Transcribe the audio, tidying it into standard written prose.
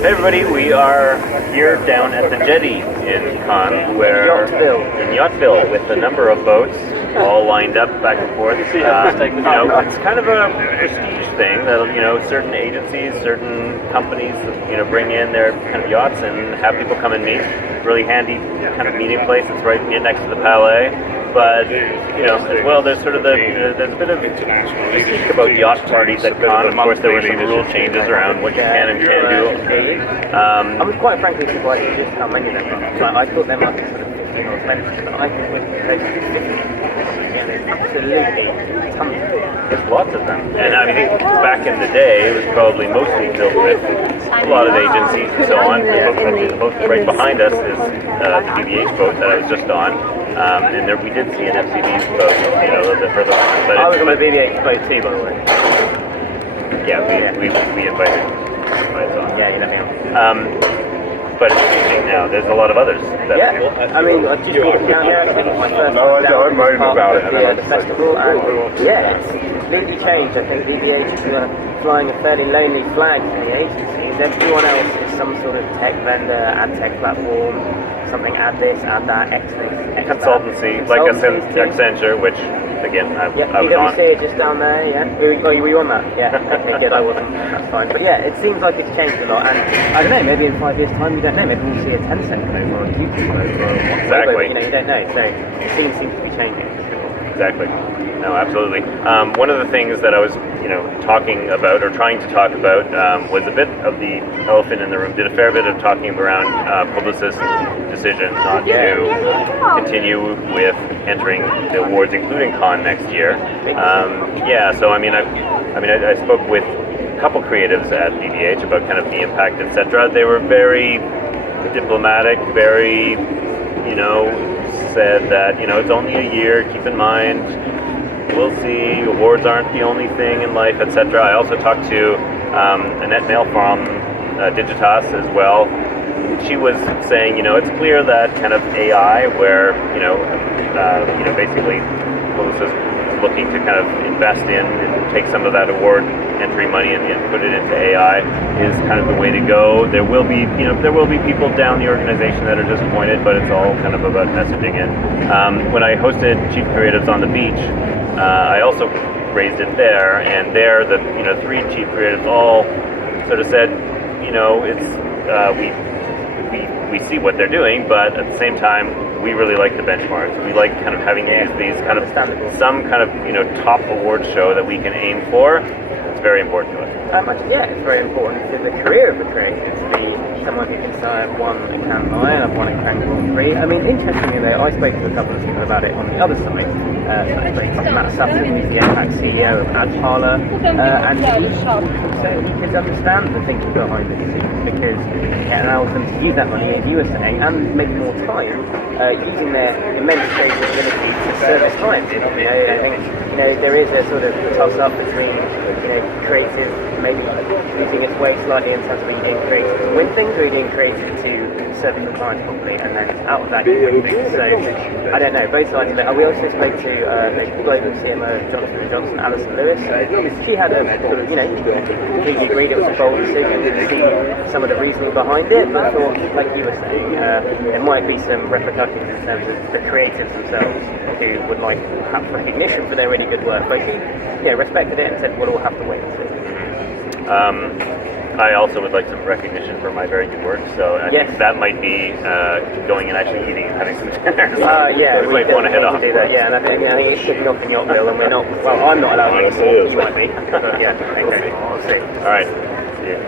Hey everybody, we are here down at the jetty in Cannes, where in Yachtsville, with a number of boats all lined up back and forth. It's kind of a prestige thing that certain agencies, certain companies, bring in their kind of yachts and have people come and meet. Really handy kind of meeting place. It's right next to the Palais. But as well, there's sort of there's a bit of mystique about yacht parties at Cannes. Of course, there were some rule changes around what you can and can't do. I was quite frankly surprised at just how many of them are. I thought there might be sort of 15 or 20, but I think with those 50, absolutely tons of them. There's lots of them. And I mean, back in the day, it was probably mostly filled with a lot of agencies and so on. The boat right behind us is the BBH boat that I was just on. And there we did see an FCB boat, a little bit further on. But I was on the BBH boat too, by the way. Yeah, we invited on. Yeah, you let me on. But it's interesting now. There's a lot of others. I mean, I just walked down there. I think it was my first time down moaning about it. The festival, and it's completely changed. I think BBH is flying a fairly lonely flag for the agencies. Everyone else is some sort of tech vendor, ad tech platform, something, add this, add that, X this, consultancy, like Accenture, which again I was on. PwC just down there, yeah. Were you on that? Yeah. Okay, good. I wasn't. That's fine. But yeah, it seems like it's changed a lot, and I don't know. Maybe in 5 years' time, we don't know. Maybe we'll see a 10-cent code or a YouTube code or exactly. But, you don't know. So it seems to be changing. Exactly. No, absolutely. One of the things that I was, talking about or trying to talk about was a bit of the elephant in the room. Did a fair bit of talking around Publicis' decision not to continue with entering the awards, including Cannes next year. So I spoke with a couple creatives at BBH about kind of the impact, etc. They were very diplomatic, very, said that it's only a year. Keep in mind, we'll see. Awards aren't the only thing in life, etc. I also talked to Annette Mail from Digitas as well. She was saying, it's clear that kind of AI, where basically Publicis is looking to kind of invest in and take some of that award entry money and put it into AI is kind of the way to go. There will be, people down the organization that are disappointed, but it's all kind of about messaging it. When I hosted Chief Creatives on the beach, I also raised it there, and there the three Chief Creatives all sort of said, we see what they're doing, but at the same time, we really like the benchmarks. We like kind of having these kind of some kind of top award show that we can aim for. It's very important to us. It's very important to the career of the creative to be someone who can say I've won a Cannes Lion, I've won a Cannes Grand Prix. I mean, interestingly though, I spoke to a couple of people about it on the other side. I spoke to Matt Sutton, who's the APAC CEO of AdParlor, and he said he could understand the thinking behind the decision because it allows them to use that money, as you were saying, and make more time using their immense capability to service clients. I think there is a sort of toss-up between creative maybe losing its way slightly in terms of being creative to win things, or being creative to serve your clients properly, and then out of that you win things. So I don't know, both sides of it. We also spoke to the global CMO of Johnson & Johnson, Alison Lewis. She had a sort of, completely agreed it was a bold decision, didn't see some of the reasoning behind it, but thought, like you were saying, there might be some repercussions in terms of the creatives themselves who would like to have recognition for their really good work. But she respected it and said, we'll all have to wait and see. I also would like some recognition for my very good work, so I think that might be going and actually eating and having some dinner. We might want to head off. Do that. Yeah, and I think it's kicking off in Yachtville, and we're not. Well, I'm not allowed to. You might be. But yeah, okay. We'll see. All right. Yeah.